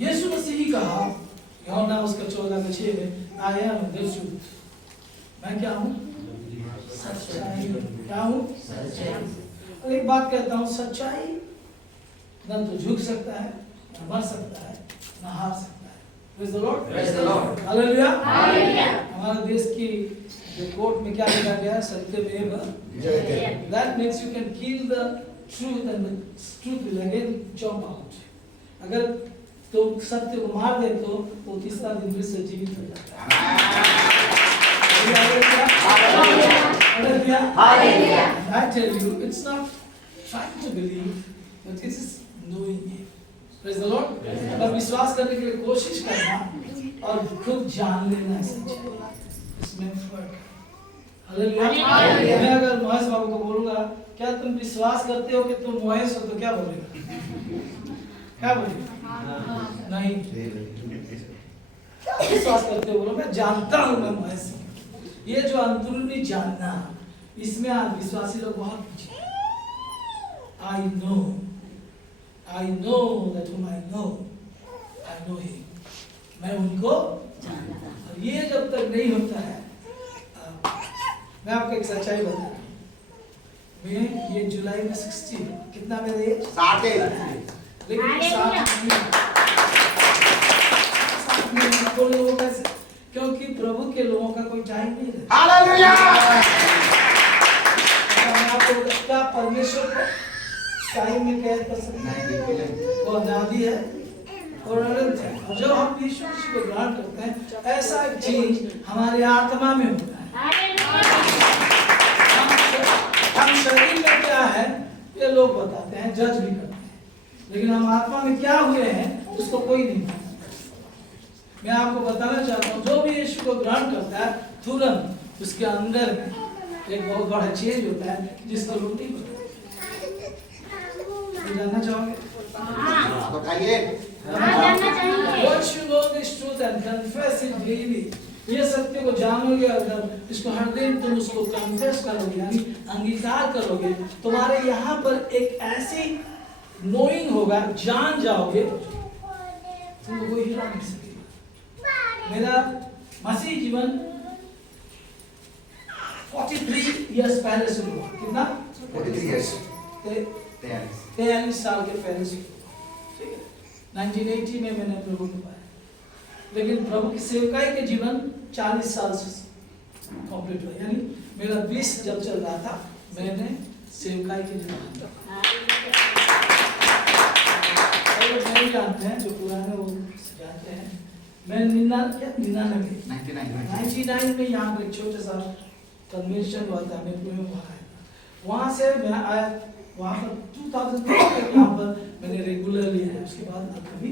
यीशु मसीह ही कहा यूहन्ना उसका 14:6 में, आई एम द ट्रूथ, मैं क्या हूँ? सच्चाई। क्या हूँ? सच्चाई। और एक बात कहता हूँ, सच्चाई न तो झुक सकता है, न मर सकता है, न हार सकता है। Praise the Lord. Praise the Lord. Hallelujah. Hallelujah. हमारे देश की जो कोर्ट में क्या लिखा गया है? सत्यमेव जयते। That means you can kill the truth and the truth will again jump out. अगर तुम सत्य को मार दे तो वो तीसरा दिन फिर से जीवित हो जाता है। Hallelujah. I tell you, it's not trying to believe, but it is knowing Him. Praise the Lord. अगर विश्वास करने के लिए कोशिश करना और खुद जान लेना है सच्चाई, इसमें फर्क है। हालेलुया। मैं अगर महेश बाबू को बोलूँगा, क्या तुम विश्वास करते हो कि तुम महेश हो, तो क्या बोलेगा? क्या बोलेगा? नहीं। क्या विश्वास करते हो? बोलो मैं जानता हूँ मैं महेश हूँ। ये जो अंदरूनी जानना, इसमें आज विश्वासी लोग बहुत पीछे। I know that whom I know him. मैं उनको जानता हूँ। ये जब तक नहीं होता है, मैं आपको एक सच्चाई बता रहा हूँ। मैं ये जुलाई में 60, कितना मेरा एज? 60। लेकिन 60 में को लोगों का, क्योंकि प्रभु के लोगों का कोई टाइम नहीं है। हालेलुया। मैं आपको क्या परमेश्वर को टाइम में कैद कर सकते हैं? वो आजादी है और अनंत है। और जब हम यीशु मसीह को ग्रहण करते हैं, ऐसा एक चीज हमारे आत्मा में होता है। हम शरीर में क्या है ये लोग बताते हैं, जज भी करते हैं, लेकिन हम आत्मा में क्या हुए हैं उसको कोई नहीं जानता। मैं आपको बताना चाहता हूँ, जो भी यीशु को ग्रहण करता है, तुरंत उसके अंदर एक बहुत बड़ा चेंज होता है, जिसको लोग नहीं बताते। जानना चाहोगे? बताइए। Once you know this truth and confess it daily, ये सत्य को जानोगे, अगर इसको हर दिन तुम उसको कन्फेस करोगे, यानी अंगीकार करोगे, तुम्हारे यहाँ पर एक ऐसी नोइंग होगा, जान जाओगे, तुमको कोई हिला नहीं सकेगा। मेरा मसीह जीवन 43 इयर्स पहले से हुआ। कितना? 43 इयर्स। 43 साल के पहले से। 1980 में मैंने प्रभु को पाया, लेकिन प्रभु की सेवकाई के जीवन 40 साल से कंप्लीट हुआ। यानी मेरा 20 जब चल रहा था, मैंने सेवकाई के जीवन नहीं जानते हैं, जो पुराने वो जानते हैं। मैं 99 में यहाँ पर एक छोटा सा कन्वेंशन हुआ था, मैं पुणे में वहाँ आया था। वहाँ से मैं आया, वहाँ पर 2003 तक यहाँ पर मैंने रेगुलरली आया, उसके बाद कभी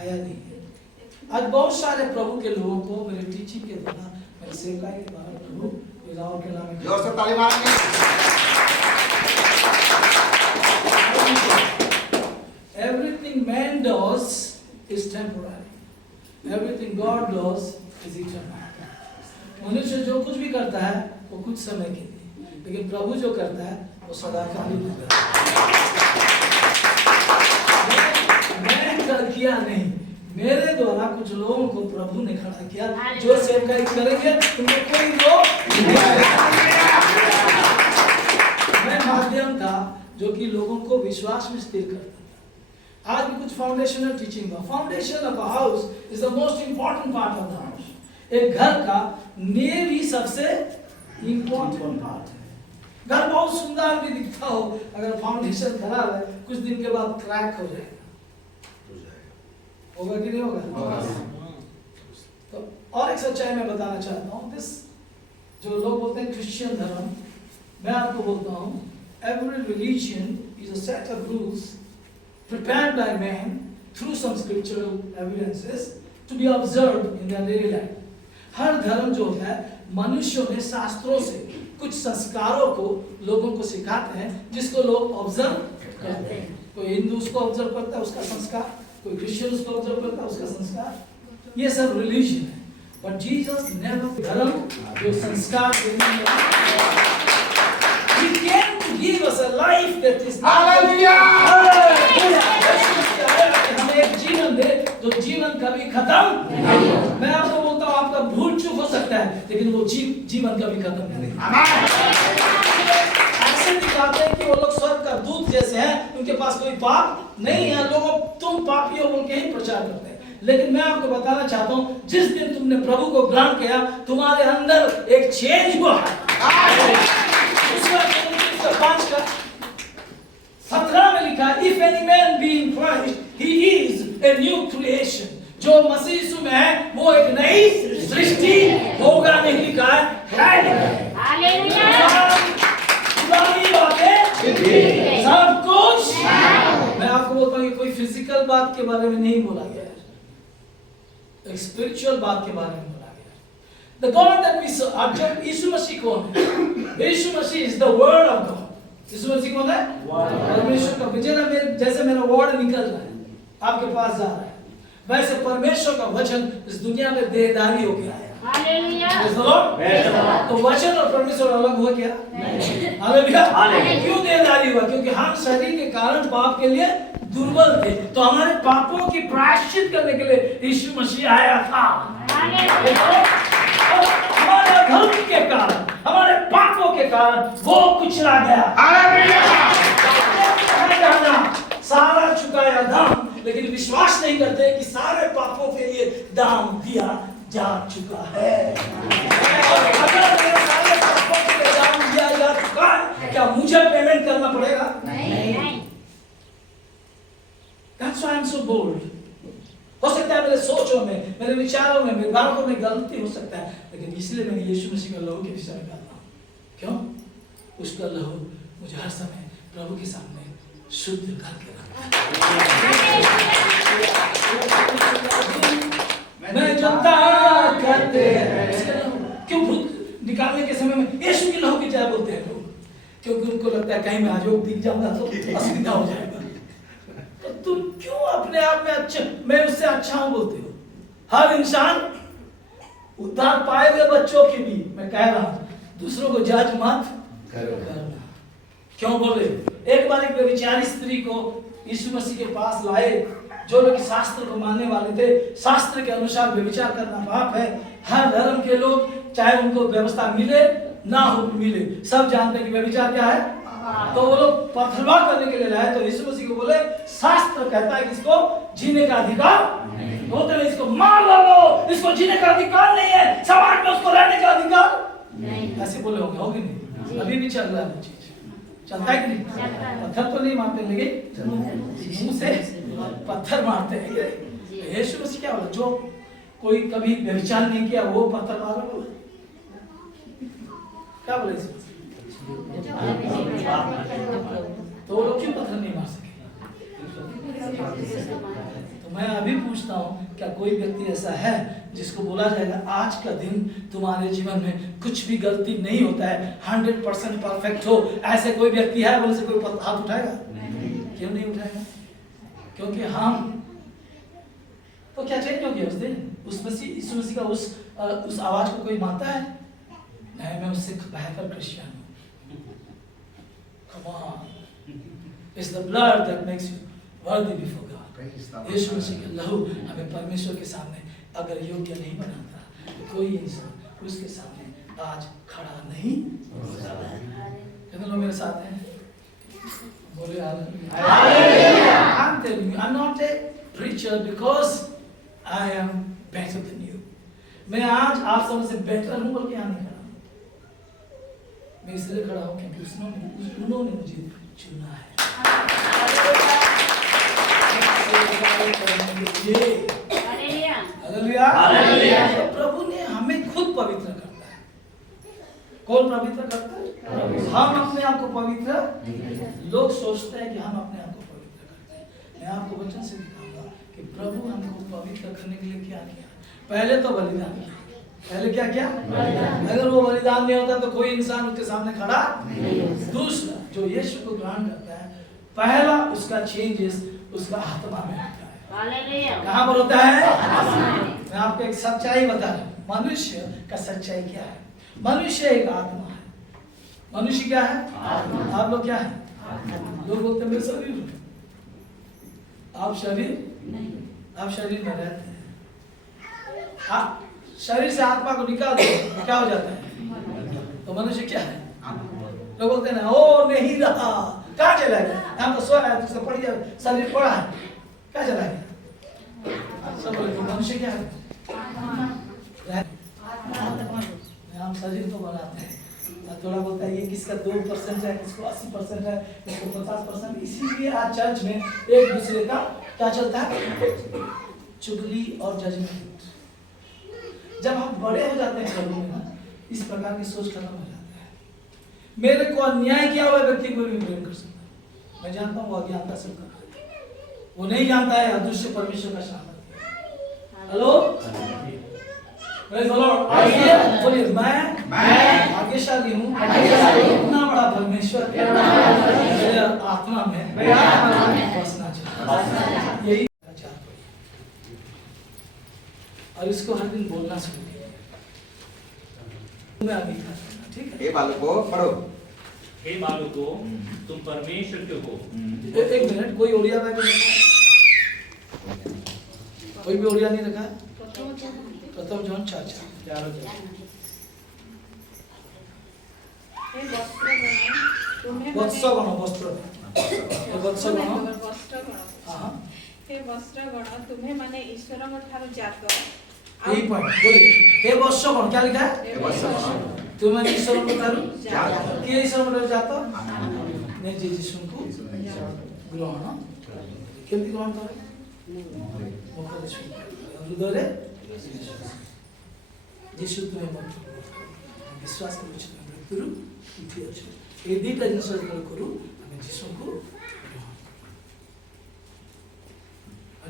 आया नहीं है। आज बहुत सारे प्रभु के लोगों को मेरे टीचिंग के द्वारा, मेरे सेवकाई के द्वारा प्रभु विलाओं के नाम में जोर से ताली मारेंगे। Everything man does is temporary. Everything God does is eternal. मनुष्य जो कुछ भी करता है वो कुछ समय के लिए, लेकिन प्रभु जो करता है वो सदाकालिक होता है। मैं कर किया नहीं, मेरे द्वारा कुछ लोगों को प्रभु ने खड़ा किया, जो सेवकाई करेंगे उनको कोई रोक नहीं। मैं माध्यम था जो कि लोगों को विश्वास में स्थिर करता। आज भी कुछ फाउंडेशनल टीचिंग का, foundation of a house is the most important part of the house. एक घर का नींव ही सबसे इंपॉर्टेंट पार्ट है। घर बहुत सुंदर भी दिखता हो, अगर फाउंडेशन खराब है, कुछ दिन के बाद क्रैक हो जाएगा। होगा कि नहीं होगा? तो और एक सच्चाई मैं बताना चाहता हूँ, दिस जो लोग बोलते हैं क्रिश्चियन धर्म, मैं आपको बोलता हूँ, every religion is a set of rules prepared by man through some scriptural evidences to be observed in their daily life. हर धर्म जो है मनुष्यों ने शास्त्रों से कुछ संस्कारों को लोगों को सिखाते हैं, जिसको लोग ऑब्जर्व करते हैं। कोई हिंदू उसको ऑब्जर्व करता है, उसका संस्कार, कोई क्रिश्चियन उसको ऑब्जर्व करता है, उसका संस्कार। ये सब रिलीजन है, बट जीसस नेवर धर्म जो संस्कार देने He came to give us a life that is Hallelujah! कभी खत्म मैं आपको बोलता हूँ, आपका भूल चूक हो सकता है, लेकिन वो जीवन कभी खत्म नहीं। ऐसे दिखाते हैं कि वो लोग स्वर्ग का दूत जैसे हैं, उनके पास कोई पाप नहीं है, लोगों तुम पापी हो बोल के ही प्रचार करते हैं। लेकिन मैं आपको बताना चाहता हूँ, जिस दिन तुमने प्रभु को ग्रहण किया, तुम्हारे अंदर एक चेंज हुआ है। उसका 5:17 में लिखा है, if any man be in Christ, he is a new creation. जो मसीह यीशु में है वो एक नई सृष्टि होगा, नहीं लिखा है। हालेलुया। पुरानी बातें सब कुछ, मैं आपको बोलता हूँ कि कोई फिजिकल बात के बारे में नहीं बोला गया है, एक स्पिरिचुअल बात के बारे में बोला गया है। The God that we serve, अब जब यीशु मसीह कौन है? यीशु मसीह is the word of God. यीशु मसीह कौन है? परमेश्वर का वचन। जैसे मेरा वर्ड निकल रहा है, आपके पास जा रहा है, वैसे परमेश्वर का वचन इस दुनिया में देहधारी हो गया है। हालेलुया। तो वचन और परमेश्वर अलग हुआ क्या? हालेलुया। क्यों देहधारी हुआ? क्योंकि हम शरीर के कारण पाप के लिए दुर्बल थे, तो हमारे पापों की प्रायश्चित करने के लिए यीशु मसीह आया था। हमारे अधर्म के कारण, हमारे पापों के कारण वो कुचला गया। सारा चुकाया दाम, लेकिन विश्वास नहीं करते कि सारे पापों के लिए दाम दिया जा चुका है। अगर मेरे सारे पापों के लिए दाम दिया जा चुका है, क्या मुझे पेमेंट करना पड़ेगा? नहीं। That's why I'm so bold. हो सकता है मेरे सोचों में, मेरे विचारों में, मेरे बातों में गलती हो सकता है, लेकिन इसलिए मैं यीशु मसीह का लहू के विषय में कहता हूँ। क्यों? उसका लहू मुझे हर समय प्रभु के सामने शुद्ध करके रखता है। मैं जो ताकत क्यों भूत निकालने के समय में यीशु के लहू की जय बोलते हैं लोग? क्योंकि उनको लगता है कहीं मैं आजोग दिख जाऊंगा तो असुविधा हो जाएगा। तो तुम क्यों अपने आप में अच्छा, मैं उससे अच्छा हूं बोलते हो? हर इंसान उद्धार पाएगा, बच्चों की भी मैं कह रहा हूं, दूसरों को जज मत करना। क्यों बोले? एक बार एक व्यभिचारी स्त्री को यीशु मसीह के पास लाए, जो लोग शास्त्र को मानने वाले थे। शास्त्र के अनुसार व्यभिचार करना पाप है। हर धर्म के लोग, चाहे उनको व्यवस्था मिले ना हो मिले, सब जानते हैं कि व्यभिचार क्या है। तो वो लोग पथरवाह करने के लिए लाए, तो यीशु मसीह को बोले शास्त्र कहता है कि इसको जीने का अधिकार बोलते हैं, इसको मार डालो, इसको जीने का अधिकार नहीं है, समाज में उसको रहने का अधिकार नहीं। ऐसे बोले होगे नहीं? अभी भी चल रहा है चीज, चलता है कि नहीं? पत्थर तो नहीं मारते, लेकिन मुंह से पत्थर मारते हैं। यीशु मसीह क्या बोला? जो कोई कभी व्यभिचार नहीं किया वो पत्थर मारो बोला। क्या बोले यीशु मसीह? तो वो लोग क्यों पत्थर नहीं मार सके? तो मैं अभी पूछता हूँ, क्या कोई व्यक्ति ऐसा है जिसको बोला जाएगा आज का दिन तुम्हारे जीवन में कुछ भी गलती नहीं होता है, 100% परफेक्ट हो? ऐसे कोई व्यक्ति है? बोले से कोई हाथ उठाएगा? क्यों नहीं उठाएगा? क्योंकि हम तो क्या चेंज हो गया उस दिन? उस मसीह, यीशु मसीह का उस आवाज को कोई मानता है? नहीं, मैं उससे बेहतर क्रिश्चियन हूँ। Come on, it's the blood that makes you worthy before God. यीशु मसीह का लहू हमें परमेश्वर के सामने अगर योग्य नहीं बनाता, तो कोई इंसान उसके सामने आज खड़ा नहीं हो सकता है। कितने लोग मेरे साथ हैं? बोले hallelujah. I'm telling you, I'm not a preacher because I am better than you. मैं आज आप सबसे बेटर हूँ बोल के यहाँ नहीं खड़ा। मैं इसलिए खड़ा हूँ क्योंकि उन्होंने मुझे चुना है। हालेलुया। तो प्रभु ने हमें खुद पवित्र करता है। कौन पवित्र करता है? हम अपने आप को पवित्र, लोग सोचते हैं कि हम अपने आप को पवित्र करते हैं। मैं आपको वचन से दिखाऊंगा कि प्रभु हमको पवित्र करने के लिए क्या किया। पहले तो बलिदान किया। पहले क्या किया? अगर वो बलिदान नहीं होता तो कोई इंसान उसके सामने खड़ा नहीं। दूसरा, जो यीशु को ग्रहण करता है, पहला उसका चेंजेस उसका आत्मा में होता है। कहाँ पर होता है? मैं आपको एक सच्चाई बता रहा हूँ। मनुष्य का सच्चाई क्या है? मनुष्य एक आत्मा है। मनुष्य क्या है? आप लोग क्या है? लोग बोलते हैं मेरे शरीर। आप शरीर में रहते हैं, शरीर से आत्मा को निकाल दो क्या हो जाता है? तो मनुष्य क्या है? लोग बोलते हैं ओ नहीं रहा, कहाँ चला गया? हम तो सोया है, तुझसे पड़ी शरीर पड़ा है, क्या चला गया? सब बोले मनुष्य क्या है? हम शरीर तो बनाते हैं, थोड़ा बोलता है ये किसका 2% है, किसको 80% है, किसको 50%। इसीलिए आज चर्च में एक दूसरे का क्या चलता है? चुगली और जजमेंट। जब हम बड़े हो जाते हैं घरों में ना, इस प्रकार की सोच खत्म हो जाती है। मेरे को अन्याय किया हुआ व्यक्ति को भी प्रेम कर सकता है। मैं जानता हूँ वो अज्ञानता से कर रहा है, वो नहीं जानता है अदृश्य परमेश्वर का सामर्थ्य। हेलो, बोलिए मैं भाग्यशाली हूँ, इतना बड़ा परमेश्वर मेरे आत्मा में बसना चाहिए। यही और इसको हर दिन बोलना शुरू कीजिए। ठीक है? हे बालकों पढ़ो। हे बालकों तुम परमेश्वर के हो। एक मिनट, कोई ओडिया बाइबल रखा है? कोई भी ओडिया नहीं रखा है? प्रथम जॉन 4:4 तुम्हें माने ईश्वर जात यही पॉइंट बोलिए। हे वत्सगण क्या लिखा है? तुम्हें ईश्वर किए ईश्वर जात ने जीसु को ग्रहण केमती ग्रहण करे हृदय जीसु तुम्हें विश्वास मृत्यु उठी अच्छे ये दुईटा जिन करूँ आम जीसु को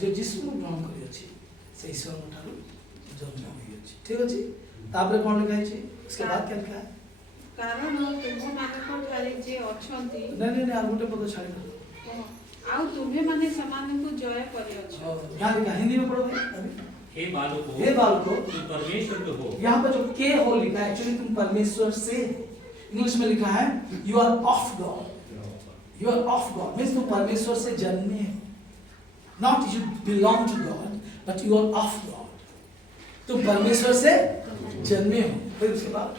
जो जीसु को ग्रहण कर ईश्वर जन्म हुई। ठीक अच्छे तापर कौन लिखा है? उसके बाद क्या लिखा है? कारण तुम मानक ठारे जे अछंती नहीं आर गोटे पद छाड़ी आ तुम्हें माने समान को जय करि अछ। यहाँ लिखा हिंदी में पढ़ो भाई। हे बालकों तुम परमेश्वर के हो। यहाँ पर जो के हो लिखा है एक्चुअली तुम परमेश्वर से, इंग्लिश में लिखा है you are of God. You are of God means तुम परमेश्वर से जन्मे हो। Not you belong to God but you are of God. तुम परमेश्वर से जन्मे हो। फिर उसके बाद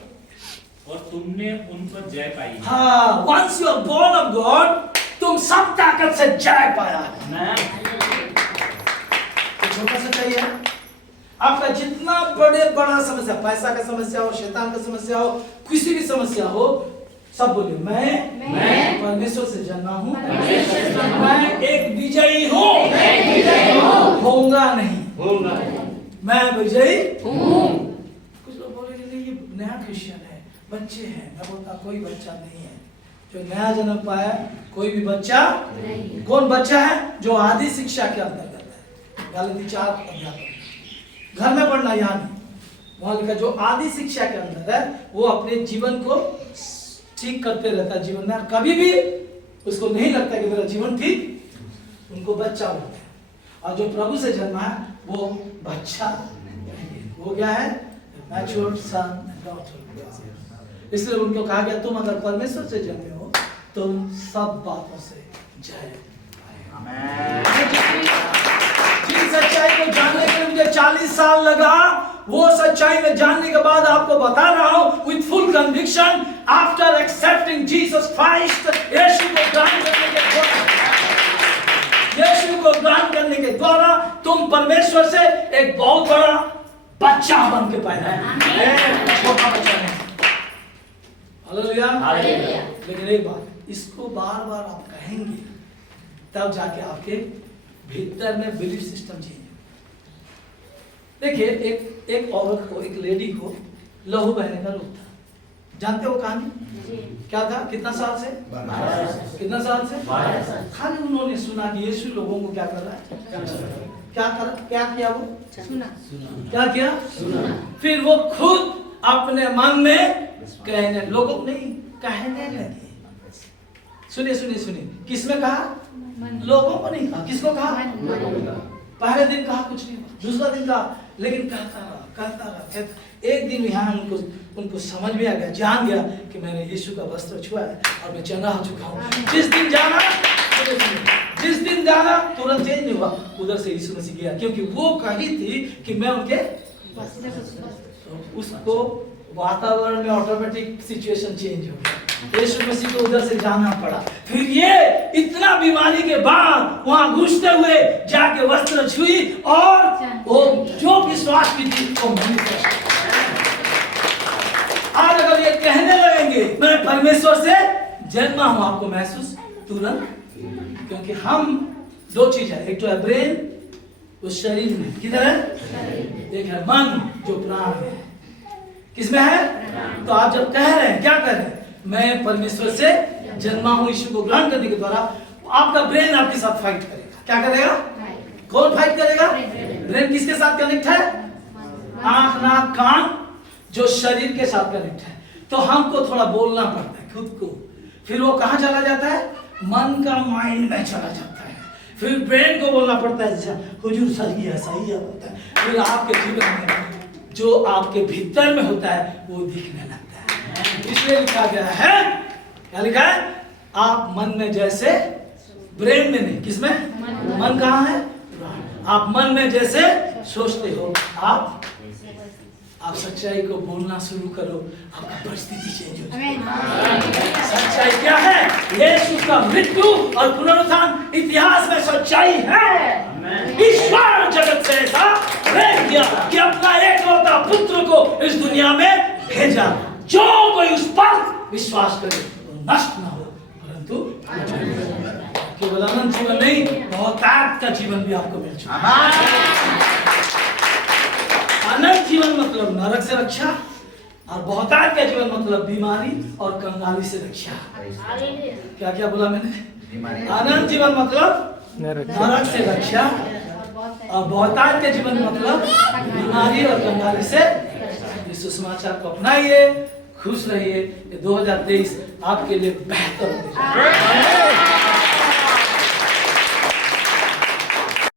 और तुमने उन पर जय पाई। हाँ, once you are born of God, तुम सब ताकत से जय पाया है। तो छोटा सा चाहिए आपका जितना बड़ा समस्या, पैसा का समस्या हो, शैतान का समस्या हो, किसी भी समस्या हो, सब बोलिए मैं परमेश्वर से जन्मा हूँ, मैं एक विजयी हूँ, होऊंगा नहीं, मैं विजयी हूँ। कुछ लोग बोलेंगे नहीं ये नया क्रिश्चियन है, बच्चे हैं। मैं बोलता कोई बच्चा नहीं है जो नया जन्म पाया, कोई भी बच्चा नहीं। कौन बच्चा है? जो आदि शिक्षा के अंतर्गत है। गलाती 4 घर में पढ़ना, यहाँ नहीं, वहां लिखा जो आदि शिक्षा के अंदर है वो अपने जीवन को ठीक करते रहता है। जीवन में कभी भी उसको नहीं लगता कि मेरा जीवन ठीक, उनको बच्चा बोलते हैं। और जो प्रभु से जन्मा है वो बच्चा, वो क्या है? Mature son and daughter. इसलिए उनको कहा गया तुम अगर परमेश्वर से जन्मे हो तुम सब बातों से जय पाए। जिस सच्चाई को जानने के लिए मुझे 40 साल लगा, वो सच्चाई में जानने के बाद आपको बता रहा हूं with full conviction, after accepting Jesus Christ, Yeshu को ग्रहण करने के द्वारा, यीशु को ग्रहण करने के द्वारा तुम परमेश्वर से एक बहुत बड़ा बच्चा बन के पैदा है, छोटा बच्चा नहीं। हालेलुया। लेकिन एक बात, इसको बार बार आप कहेंगे तब जाके आपके भीतर में बिलीफ सिस्टम चेंज। देखिए एक औरत को, एक लेडी को लहू बहने का रोग था, जानते हो कहानी? क्या था? कितना साल से? कितना साल से? 12 साल। खाली उन्होंने सुना कि यीशु लोगों को क्या कर रहा है, क्या किया वो? सुना। क्या किया? सुना। फिर वो खुद अपने मन में कहने, लोगों नहीं कहने लगे। सुनिए, किसमें कहा? लोगों को नहीं कहा। किसको कहा? पहले दिन कहा कुछ नहीं, दूसरा दिन कहा, लेकिन कहता रहा। एक दिन यहाँ उनको समझ में आ गया, जान गया कि मैंने यीशु का वस्त्र छुआ है और मैं चंगा हो चुका हूँ। जिस दिन जाना तुरंत चेंज नहीं हुआ, उधर से यीशु मसीह गया, क्योंकि वो कही थी कि मैं उनके तो उसको वातावरण में ऑटोमेटिक सिचुएशन चेंज हो गया। यीशु मसीह को उधर से जाना पड़ा। फिर ये इतना बीमारी के बाद वहां घुसते हुए जाके वस्त्र छुई और वो जो विश्वास की थी वो मैनिफेस्ट। आज अगर ये कहने लगेंगे मैं परमेश्वर से जन्मा हूं, आपको महसूस तुरंत, क्योंकि हम दो चीज है, एक तो है ब्रेन उस शरीर में, किधर है? एक है मन जो प्राण में है। किसमें है? तो आप जब कह रहे हैं, क्या कह रहे हैं? मैं परमेश्वर से जन्मा हूं, यीशु को ग्रहण करने के द्वारा आपका ब्रेन आपके साथ फाइट करेगा। क्या करेगा? कौन फाइट करेगा? ब्रेन किसके साथ कनेक्ट है? आंख, नाक, कान, जो शरीर के साथ कनेक्ट है। तो हमको थोड़ा बोलना पड़ता है खुद को, फिर वो कहां चला जाता है? मन का माइंड में चला जाता है। फिर ब्रेन को बोलना पड़ता है हुजूर सही है, सही है होता है। फिर आपके जीवन में जो आपके भीतर में होता है वो दिखने लगता है। इसलिए लिखा गया है, क्या लिखा है? आप मन में जैसे, ब्रेन में नहीं, किसमें? मन कहाँ है? आप मन में जैसे सोचते हो, आप सच्चाई को बोलना शुरू करो, आपका परिस्थिति चेंज हो जाएगी। सच्चाई क्या है? यीशु का मृत्यु और पुनरुत्थान इतिहास में सच्चाई है। ईश्वर जगत से ऐसा प्रेम किया कि अपना एकलौता पुत्र को इस दुनिया में भेजा, जो कोई उस पर विश्वास करे वो नष्ट ना हो परंतु केवल अनंत जीवन नहीं, बहुतायत का जीवन भी आपको मिल चुका है। अनंत जीवन मतलब नरक से रक्षा, और बहुतायत का जीवन मतलब बीमारी और कंगाली से रक्षा। क्या क्या बोला मैंने? अनंत जीवन मतलब नरक से रक्षा, और बहुतायत का जीवन मतलब बीमारी और कंगाली से। इस सुसमाचार को अपनाइए, खुश रहिए। 2023 आपके लिए बेहतर होगा।